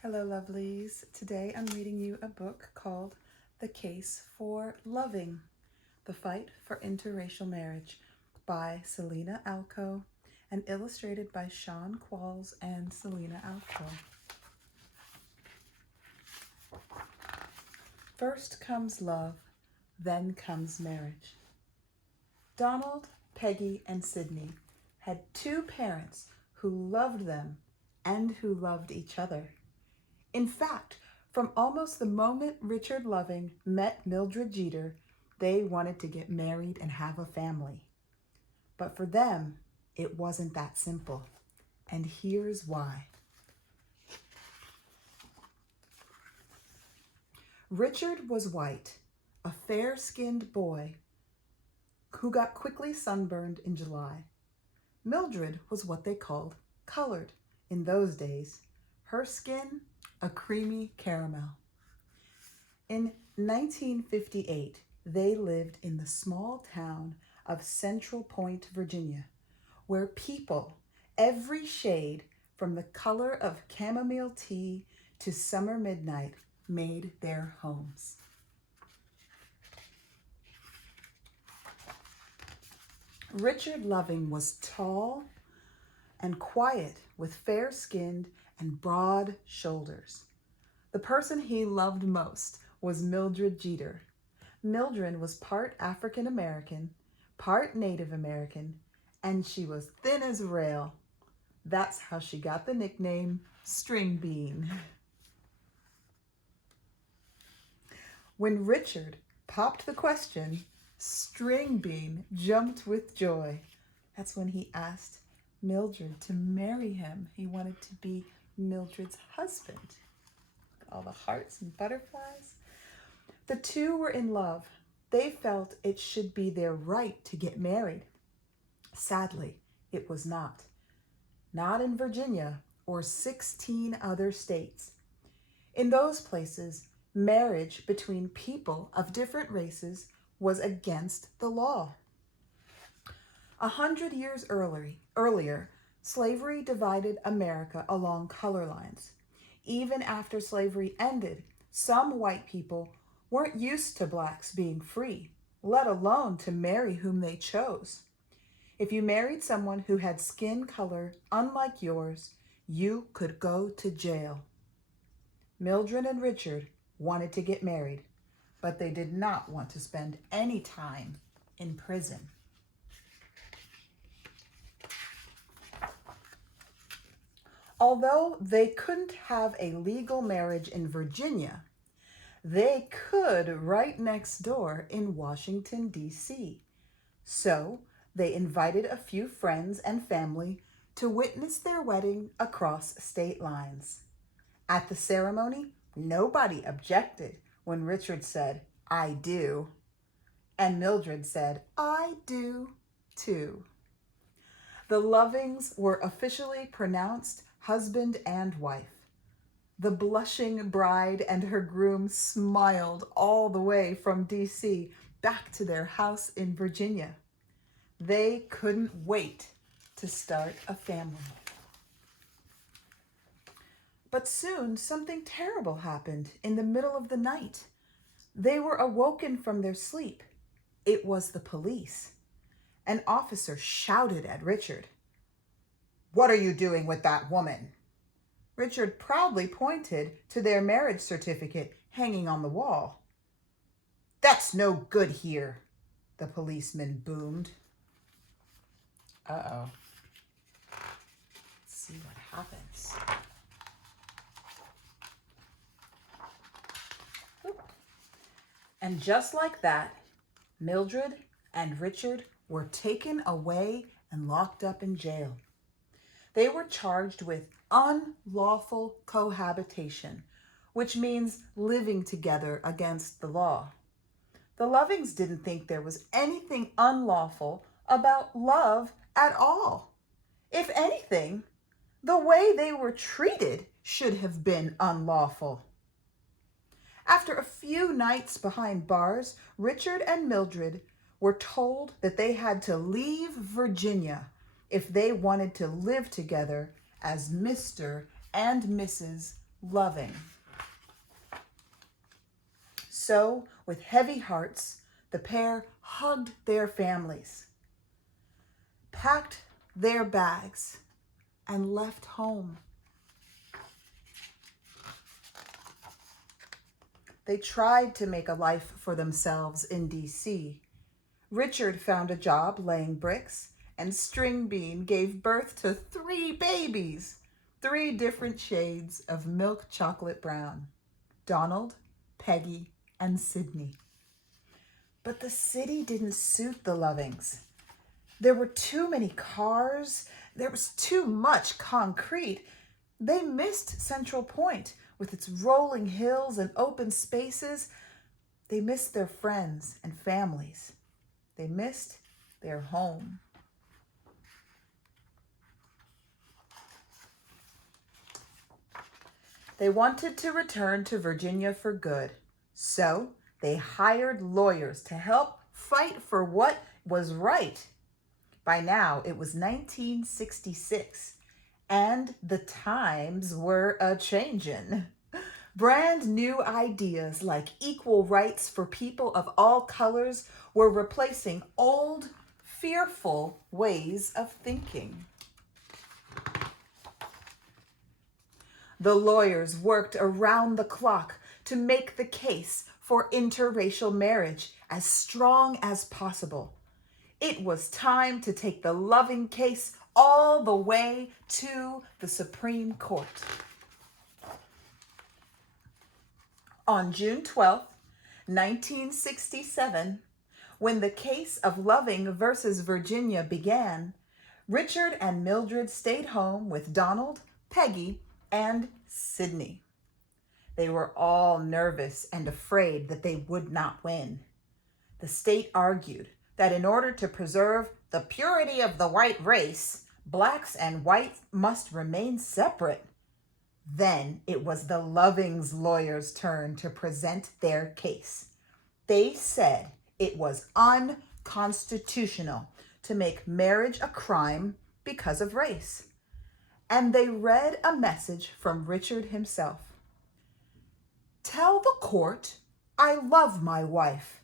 Hello, lovelies. Today I'm reading you a book called The Case for Loving, The Fight for Interracial Marriage by Selina Alko and illustrated by Sean Qualls and Selina Alko. First comes love, then comes marriage. Donald, Peggy, and Sydney had two parents who loved them and who loved each other. In fact, from almost the moment Richard Loving met Mildred Jeter, they wanted to get married and have a family. But for them, it wasn't that simple. And here's why. Richard was white, a fair-skinned boy who got quickly sunburned in July. Mildred was what they called colored in those days. Her skin, a creamy caramel. In 1958, they lived in the small town of Central Point, Virginia, where people, every shade from the color of chamomile tea to summer midnight, made their homes. Richard Loving was tall and quiet with fair-skinned and broad shoulders. The person he loved most was Mildred Jeter. Mildred was part African American, part Native American, and she was thin as a rail. That's how she got the nickname String Bean. When Richard popped the question, String Bean jumped with joy. That's when he asked Mildred to marry him. He wanted to be Mildred's husband. All the hearts and butterflies. The two were in love. They felt it should be their right to get married. Sadly, it was not. Not in Virginia or 16 other states. In those places, marriage between people of different races was against the law. 100 years earlier, slavery divided America along color lines. Even after slavery ended, some white people weren't used to blacks being free, let alone to marry whom they chose. If you married someone who had skin color unlike yours, you could go to jail. Mildred and Richard wanted to get married, but they did not want to spend any time in prison. Although they couldn't have a legal marriage in Virginia, they could right next door in Washington, D.C. So they invited a few friends and family to witness their wedding across state lines. At the ceremony, nobody objected when Richard said, "I do," and Mildred said, "I do too." The Lovings were officially pronounced husband and wife. The blushing bride and her groom smiled all the way from D.C. back to their house in Virginia. They couldn't wait to start a family. But soon something terrible happened in the middle of the night. They were awoken from their sleep. It was the police. An officer shouted at Richard, "What are you doing with that woman?" Richard proudly pointed to their marriage certificate hanging on the wall. "That's no good here," the policeman boomed. Uh-oh. Let's see what happens. And just like that, Mildred and Richard were taken away and locked up in jail. They were charged with unlawful cohabitation, which means living together against the law. The Lovings didn't think there was anything unlawful about love at all. If anything, the way they were treated should have been unlawful. After a few nights behind bars, Richard and Mildred were told that they had to leave Virginia if they wanted to live together as Mr. and Mrs. Loving. So, with heavy hearts, the pair hugged their families, packed their bags, and left home. They tried to make a life for themselves in D.C. Richard found a job laying bricks, and String Bean gave birth to 3 babies, 3 different shades of milk chocolate brown: Donald, Peggy, and Sydney. But the city didn't suit the Lovings. There were too many cars. There was too much concrete. They missed Central Point with its rolling hills and open spaces. They missed their friends and families. They missed their home. They wanted to return to Virginia for good, so they hired lawyers to help fight for what was right. By now, it was 1966, and the times were a-changin'. Brand new ideas like equal rights for people of all colors were replacing old, fearful ways of thinking. The lawyers worked around the clock to make the case for interracial marriage as strong as possible. It was time to take the Loving case all the way to the Supreme Court. On June 12, 1967, when the case of Loving versus Virginia began, Richard and Mildred stayed home with Donald, Peggy, and Sydney. They were all nervous and afraid that they would not win. The state argued that in order to preserve the purity of the white race, blacks and whites must remain separate. Then it was the Loving's lawyers' turn to present their case. They said it was unconstitutional to make marriage a crime because of race. And they read a message from Richard himself. "Tell the court I love my wife,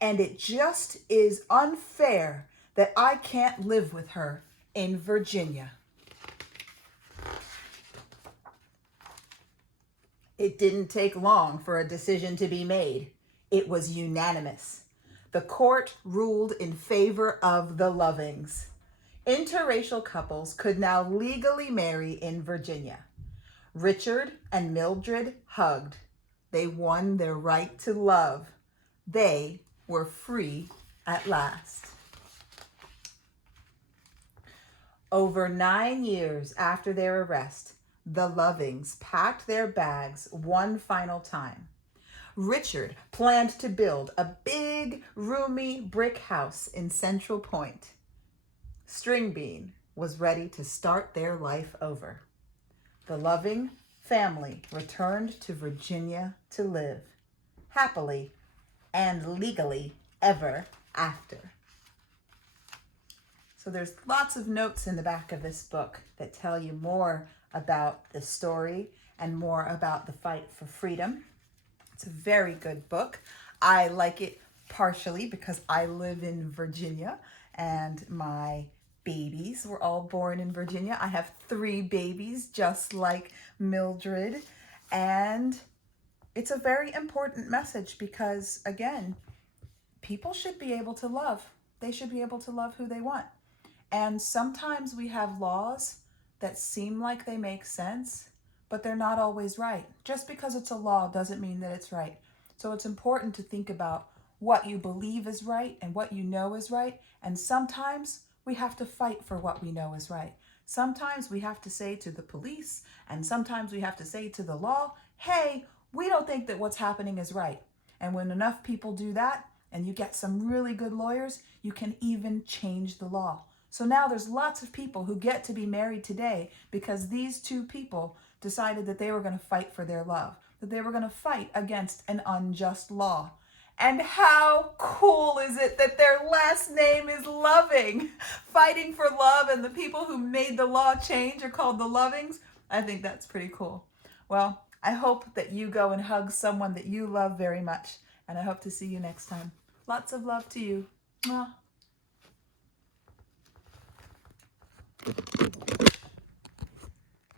and it just is unfair that I can't live with her in Virginia." It didn't take long for a decision to be made. It was unanimous. The court ruled in favor of the Lovings. Interracial couples could now legally marry in Virginia. Richard and Mildred hugged. They won their right to love. They were free at last. Over 9 years after their arrest, the Lovings packed their bags one final time. Richard planned to build a big, roomy brick house in Central Point. String Bean was ready to start their life over. The Loving family returned to Virginia to live happily and legally ever after. So there's lots of notes in the back of this book that tell you more about the story and more about the fight for freedom. It's a very good book. I like it partially because I live in Virginia and my babies were all born in Virginia. I have 3 babies just like Mildred, and it's a very important message because, again, people should be able to love. They should be able to love who they want. And sometimes we have laws that seem like they make sense, but they're not always right. Just because it's a law doesn't mean that it's right. So it's important to think about what you believe is right and what you know is right. And sometimes we have to fight for what we know is right. Sometimes we have to say to the police, and sometimes we have to say to the law, hey, we don't think that what's happening is right. And when enough people do that, and you get some really good lawyers, you can even change the law. So now there's lots of people who get to be married today because these 2 people decided that they were going to fight for their love, that they were going to fight against an unjust law. And how cool is it that their last name is Loving? Fighting for love, and the people who made the law change are called the Lovings. I think that's pretty cool. Well, I hope that you go and hug someone that you love very much, and I hope to see you next time. Lots of love to you. Mwah.